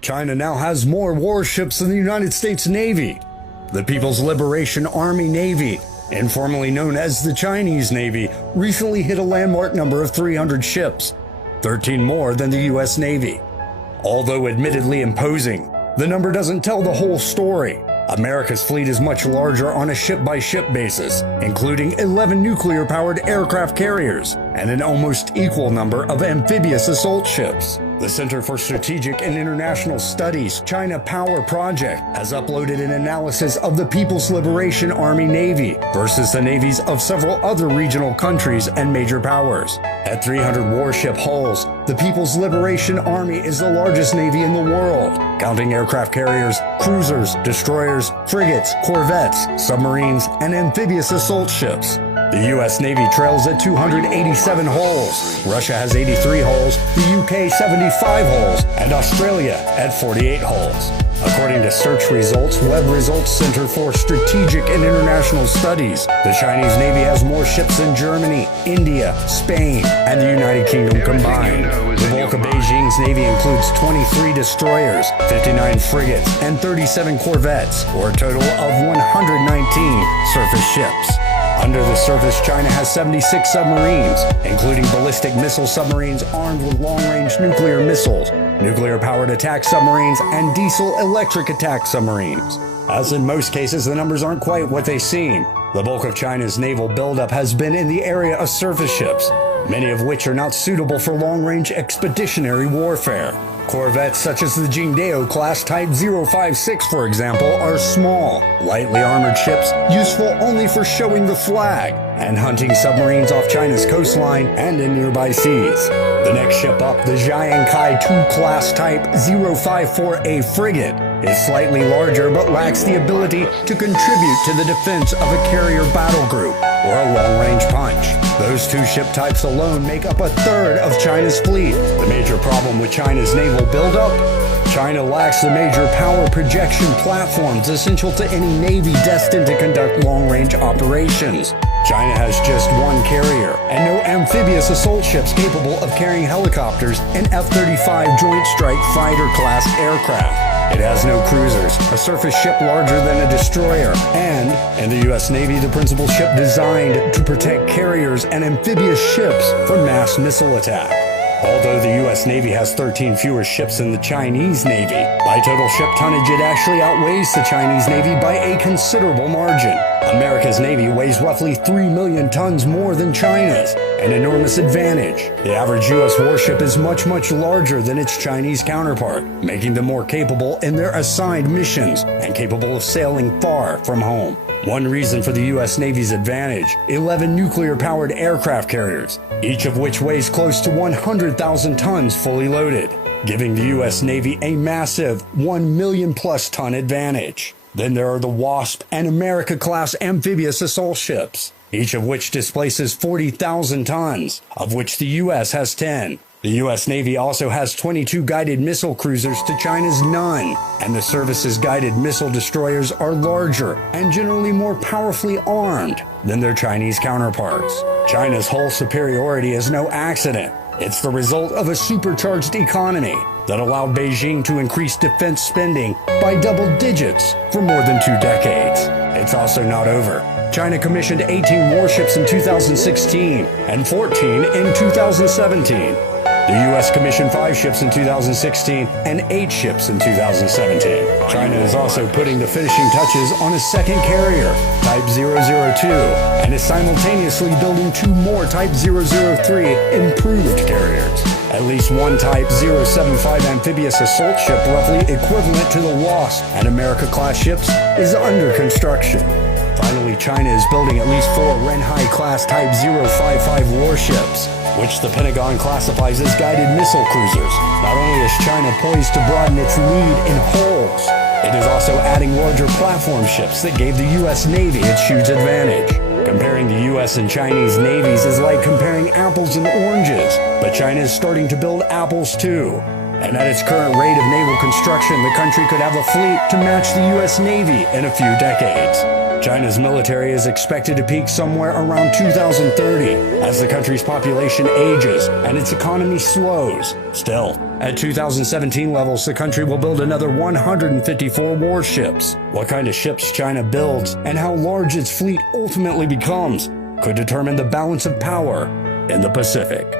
China now has more warships than the United States Navy. The People's Liberation Army Navy, informally known as the Chinese Navy, recently hit a landmark number of 300 ships, 13 more than the US Navy. Although admittedly imposing, the number doesn't tell the whole story. America's fleet is much larger on a ship-by-ship basis, including 11 nuclear-powered aircraft carriers and an almost equal number of amphibious assault ships. The Center for Strategic and International Studies China Power Project has uploaded an analysis of the People's Liberation Army Navy versus the navies of several other regional countries and major powers. At 300 warship hulls, the People's Liberation Army is the largest navy in the world, counting aircraft carriers, cruisers, destroyers, frigates, corvettes, submarines, and amphibious assault ships. The U.S. Navy trails at 287 hulls, Russia has 83 hulls, the UK 75 hulls, and Australia at 48 hulls. According to search results, Web Results Center for Strategic and International Studies, the Chinese Navy has more ships than Germany, India, Spain, and the United Kingdom combined. The bulk of Beijing's Navy includes 23 destroyers, 59 frigates, and 37 corvettes, or a total of 119 surface ships. Under the surface, China has 76 submarines, including ballistic missile submarines armed with long-range nuclear missiles, nuclear-powered attack submarines, and diesel-electric attack submarines. As in most cases, the numbers aren't quite what they seem. The bulk of China's naval buildup has been in the area of surface ships, many of which are not suitable for long-range expeditionary warfare. Corvettes such as the Jingdao class Type 056, for example, are small, lightly armored ships useful only for showing the flag and hunting submarines off China's coastline and in nearby seas. The next ship up, the Jiankai 2 class Type 054A frigate, is slightly larger but lacks the ability to contribute to the defense of a carrier battle group or a long-range punch. Those two ship types alone make up a third of China's fleet. The major problem with China's naval buildup? China lacks the major power projection platforms essential to any navy destined to conduct long-range operations. China has just one carrier and no amphibious assault ships capable of carrying helicopters and F-35 Joint Strike Fighter class aircraft. It has no cruisers, a surface ship larger than a destroyer, and, in the U.S. Navy, the principal ship designed to protect carriers and amphibious ships from mass missile attack. Although the U.S. Navy has 13 fewer ships than the Chinese Navy, by total ship tonnage it actually outweighs the Chinese Navy by a considerable margin. America's Navy weighs roughly 3 million tons more than China's, an enormous advantage. The average U.S. warship is much larger than its Chinese counterpart, making them more capable in their assigned missions and capable of sailing far from home. One reason for the U.S. Navy's advantage: 11 nuclear-powered aircraft carriers, each of which weighs close to 100,000 tons fully loaded, giving the U.S. Navy a massive 1 million-plus ton advantage. Then there are the Wasp and America-class amphibious assault ships, each of which displaces 40,000 tons, of which the U.S. has 10. The U.S. Navy also has 22 guided missile cruisers to China's none, and the service's guided missile destroyers are larger and generally more powerfully armed than their Chinese counterparts. China's hull superiority is no accident. It's the result of a supercharged economy that allowed Beijing to increase defense spending by double digits for more than 2 decades. It's also not over. China commissioned 18 warships in 2016 and 14 in 2017. The U.S. commissioned 5 ships in 2016 and 8 ships in 2017. China is also putting the finishing touches on a second carrier, Type 002, and is simultaneously building 2 more Type 003 improved carriers. At least one Type 075 amphibious assault ship, roughly equivalent to the Wasp and America-class ships, is under construction. Finally, China is building at least 4 Renhai-class Type 055 warships, which the Pentagon classifies as guided missile cruisers. Not only is China poised to broaden its lead in hulls, it is also adding larger platform ships that gave the U.S. Navy its huge advantage. Comparing the U.S. and Chinese navies is like comparing apples and oranges, but China is starting to build apples too. And at its current rate of naval construction, the country could have a fleet to match the U.S. Navy in a few decades. China's military is expected to peak somewhere around 2030 as the country's population ages and its economy slows. Still, at 2017 levels, the country will build another 154 warships. What kind of ships China builds and how large its fleet ultimately becomes could determine the balance of power in the Pacific.